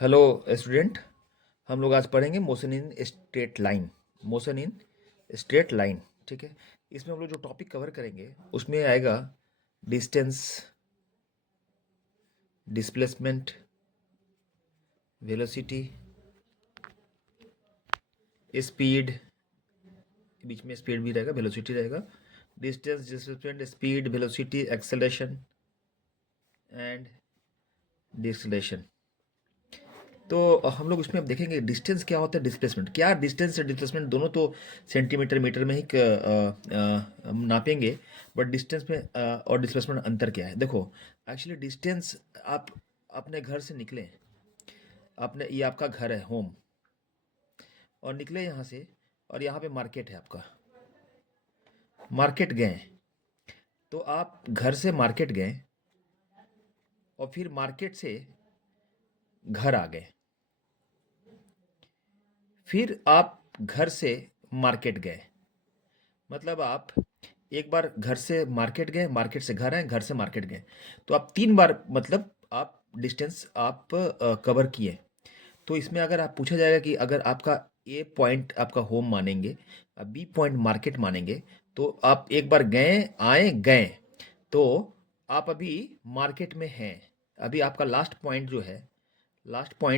Hello student. हम लोग आज पढ़ेंगे motion in straight line. Motion in straight line. ठीक है। इसमें हम लोग जो टॉपिक कवर करेंगे उसमें आएगा डिस्टेंस, डिस्प्लेसमेंट, वेलोसिटी, स्पीड, बीच में स्पीड भी रहेगा, वेलोसिटी रहेगा। Distance, displacement, speed, velocity, acceleration and डिस्लेशन। तो हम लोग उसमें अब देखेंगे डिस्टेंस क्या होता है, डिस्प्लेसमेंट क्या। डिस्टेंस और डिस्प्लेसमेंट दोनों तो सेंटीमीटर मीटर में ही हम नापेंगे। बट डिस्टेंस में और डिस्प्लेसमेंट अंतर क्या है, देखो। एक्चुअली डिस्टेंस, आप अपने घर से निकले, आपने, ये आपका घर है, होम, और निकले यहाँ से, और यहाँ पे मार्केट है आपका। मार्केट गए, तो आप घर से मार्केट गए और फिर मार्केट से घर आ गए। फिर आप घर से मार्केट गए, मतलब आप एक बार घर से मार्केट गए, मार्केट से घर आए, घर से मार्केट गए। तो आप 3 बार, मतलब आप डिस्टेंस आप कवर किए। तो इसमें अगर आप पूछा जाएगा कि अगर आपका ए पॉइंट आपका होम मानेंगे, बी पॉइंट मार्केट मानेंगे, तो आप एक बार गए, आए, गए, तो आप अभी मार्केट में हैं। अभी आपका लास्ट पॉइंट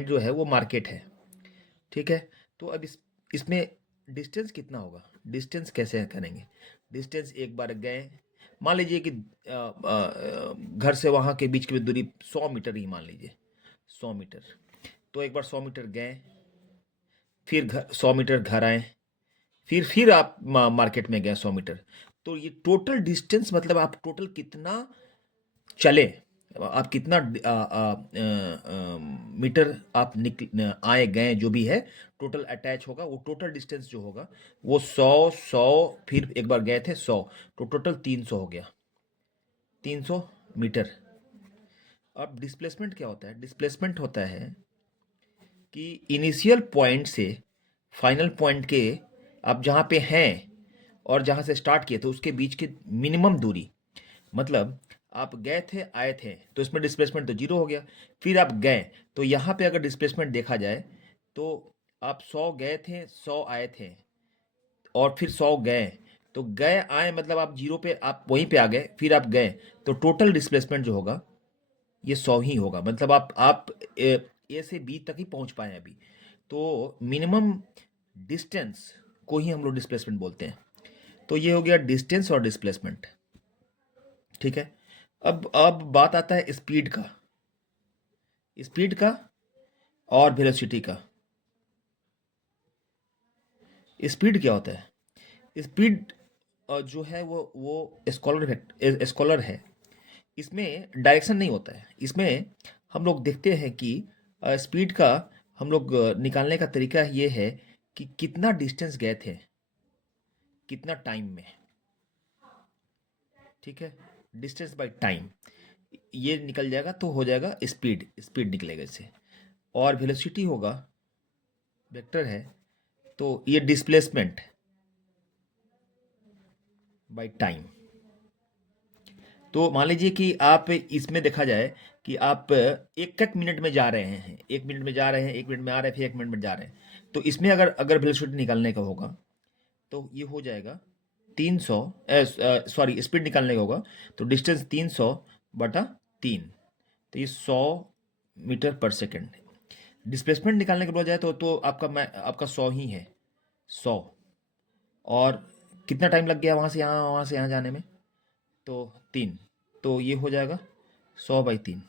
जो है वो मार्केट है। ठीक है। तो अब इसमें डिस्टेंस कितना होगा, डिस्टेंस कैसे करेंगे। डिस्टेंस, एक बार गए, मान लीजिए कि घर से वहाँ के बीच की दूरी 100 मीटर ही मान लीजिए, 100 मीटर। तो एक बार 100 मीटर गए, फिर 100 मीटर घर आए, फिर आप मार्केट में गए 100 मीटर। तो ये टोटल डिस्टेंस, मतलब आप टोटल कितना चले, आप कितना मीटर आप आए गए, जो भी है टोटल अटैच होगा, वो टोटल डिस्टेंस जो होगा वो 100, फिर एक बार गए थे 100, तो टोटल 300 हो गया, 300 मीटर। अब डिस्प्लेसमेंट क्या होता है, डिस्प्लेसमेंट होता है कि इनिशियल पॉइंट से फाइनल पॉइंट के आप जहाँ पे हैं और जहाँ से स्टार्ट किए थे उसके बीच की मिनिमम दूरी। मतलब आप गए थे, आए थे, तो इसमें डिस्प्लेसमेंट तो जीरो हो गया। फिर आप गए, तो यहाँ पे अगर डिस्प्लेसमेंट देखा जाए तो आप 100 गए थे, 100 आए थे, और फिर 100 गए। तो गए आए मतलब आप जीरो पे, आप वहीं पे आ गए, फिर आप गए, तो टोटल डिस्प्लेसमेंट जो होगा ये 100 ही होगा। मतलब आप ए से बी तक ही पहुंच पाए अभी। तो मिनिमम डिस्टेंस को ही हम लोग डिस्प्लेसमेंट बोलते हैं। तो ये हो गया डिस्टेंस और डिस्प्लेसमेंट। ठीक है। अब बात आता है स्पीड का, स्पीड का और वेलोसिटी का। स्पीड क्या होता है, स्पीड जो है वो स्कॉलर है। इसमें डायरेक्शन नहीं होता है। इसमें हम लोग देखते हैं कि स्पीड का हम लोग निकालने का तरीका ये है कि कितना डिस्टेंस गए थे, कितना टाइम में। ठीक है। डिस्टेंस बाय टाइम ये निकल जाएगा, तो हो जाएगा स्पीड, स्पीड निकलेगा इससे। और वेलोसिटी होगा, वेक्टर है, तो ये डिस्प्लेसमेंट बाय टाइम। तो मान लीजिए कि आप इसमें देखा जाए कि आप एक एक मिनट में जा रहे हैं, 1 मिनट में जा रहे हैं, 1 मिनट में आ रहे हैं, फिर 1 मिनट में जा रहे हैं। तो इसमें अगर अगर वेलोसिटी निकालने का होगा तो ये हो जाएगा 300, सॉरी, स्पीड निकालने का होगा तो डिस्टेंस 300/3, तो ये 100 मीटर पर सेकेंड। डिस्प्लेसमेंट निकालने के बोला जाए तो आपका 100 ही है, 100। और कितना टाइम लग गया वहाँ से यहाँ जाने में, तो 3, तो ये हो जाएगा 100/3।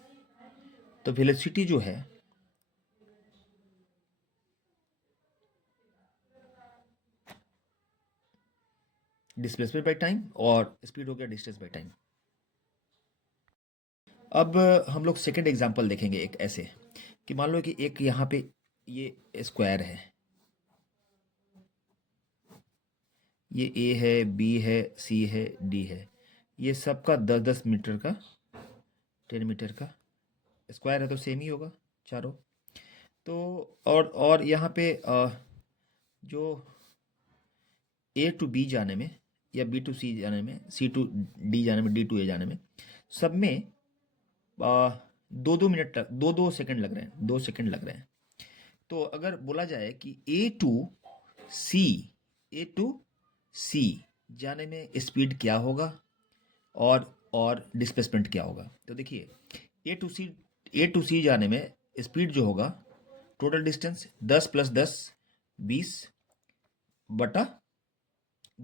तो वेलोसिटी जो है, डिस्प्लेसमेंट बाय टाइम, और स्पीड हो गया डिस्टेंस बाय टाइम। अब हम लोग सेकंड एग्जांपल देखेंगे, एक ऐसे कि मान लो कि एक यहाँ पे ये स्क्वायर है, ये ए है, बी है, सी है, डी है। ये सबका 10-10 मीटर का, 10 मीटर का स्क्वायर है, तो सेम ही होगा चारों। तो और यहाँ पे जो ए टू बी जाने में, या बी टू सी जाने में, सी टू डी जाने में, डी टू ए जाने में, सब में दो सेकंड लग रहे हैं, 2 सेकंड लग रहे हैं। तो अगर बोला जाए कि ए टू सी जाने में स्पीड क्या होगा और डिस्प्लेसमेंट क्या होगा, तो देखिए ए टू सी जाने में स्पीड जो होगा, टोटल डिस्टेंस 10 + 10 20 बटा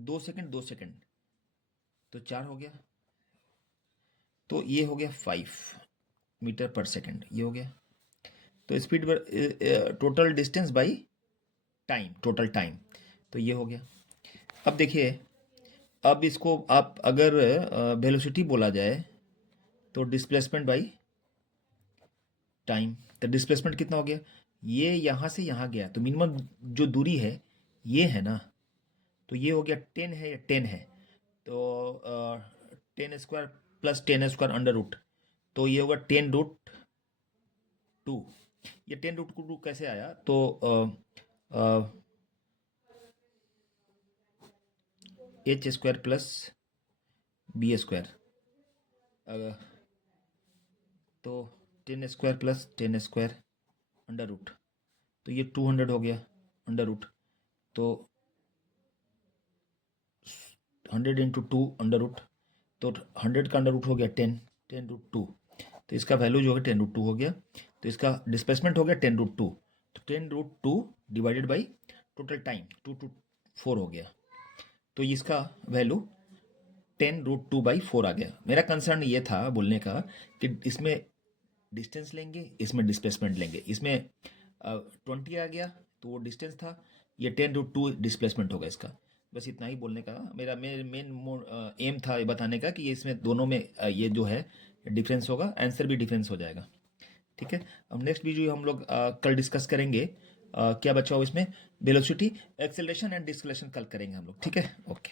2 सेकंड तो 4 हो गया। तो ये हो गया 5 मीटर पर सेकंड, ये हो गया। तो speed total distance by time, total time, तो ये हो गया। अब देखिए, अब इसको आप अगर वेलोसिटी बोला जाए तो डिस्प्लेसमेंट बाई टाइम, तो डिस्प्लेसमेंट कितना हो गया, ये यहाँ से यहाँ गया तो मिनिमम जो दूरी है ये है ना, तो ये हो गया 10 है, या 10 है, तो 10² + 10² अंडर रूट, तो ये होगा 10√2। ये 10√2 कैसे आया, तो h² + b², तो 10² + 10² अंडर रूट, तो ये 200 हो गया अंडर रूट, तो 100 × 2 अंडर रूट, तो 100 का अंडर रूट हो गया 10√2, तो इसका वैल्यू जो है 10√2 हो गया। तो इसका डिस्प्लेसमेंट हो गया 10√2, तो 10√2 divided by total time 2 to 4 हो गया, तो इसका वैल्यू 10√2/4 आ गया। मेरा कंसर्न ये था बोलने का कि इसमें डिस्टेंस लेंगे, इसमें डिस्प्लेसमेंट लेंगे, इसमें 20 आ गया तो वो डिस्टेंस था, ये 10√2 डिस्प्लेसमेंट होगा इसका। बस इतना ही बोलने का मेरा मेन एम था ये बताने का कि ये इसमें दोनों में ये जो है डिफरेंस होगा, आंसर भी डिफरेंस हो जाएगा। ठीक है, अब नेक्स्ट वीडियो हम लोग कल डिस्कस करेंगे, क्या बचा हो इसमें, वेलोसिटी, एक्सेलरेशन एंड डिस्प्लेसमेंट कल करेंगे हम लोग। ठीक है, ओके।